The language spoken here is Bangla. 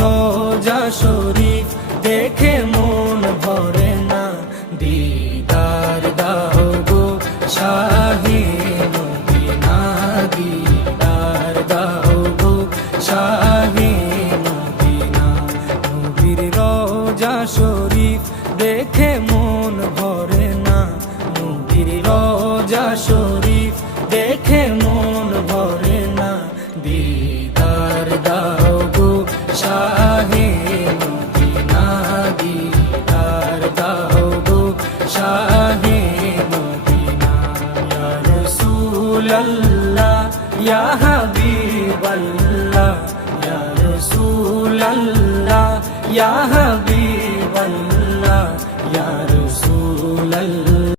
রোজা শরীফ দেখে মন ভরে না, দিদার দাও গো শাহে মদিনা, দিদার দাও গো শাহে মদিনা। নবীর রোজা শরীফ দেখে মন ভরে না, নবীর রোজা শরীফ দেখে মন ভরে না, দিদার দাও গো শাহে মদিনা, দিদার দাও গো শাহে মদিনা। ইয়া রাসূলাল্লাহ ইয়া হাবিবাল্লাহ, ইয়া রাসূলাল্লাহ ইয়া হাবিবাল্লাহ, ইয়া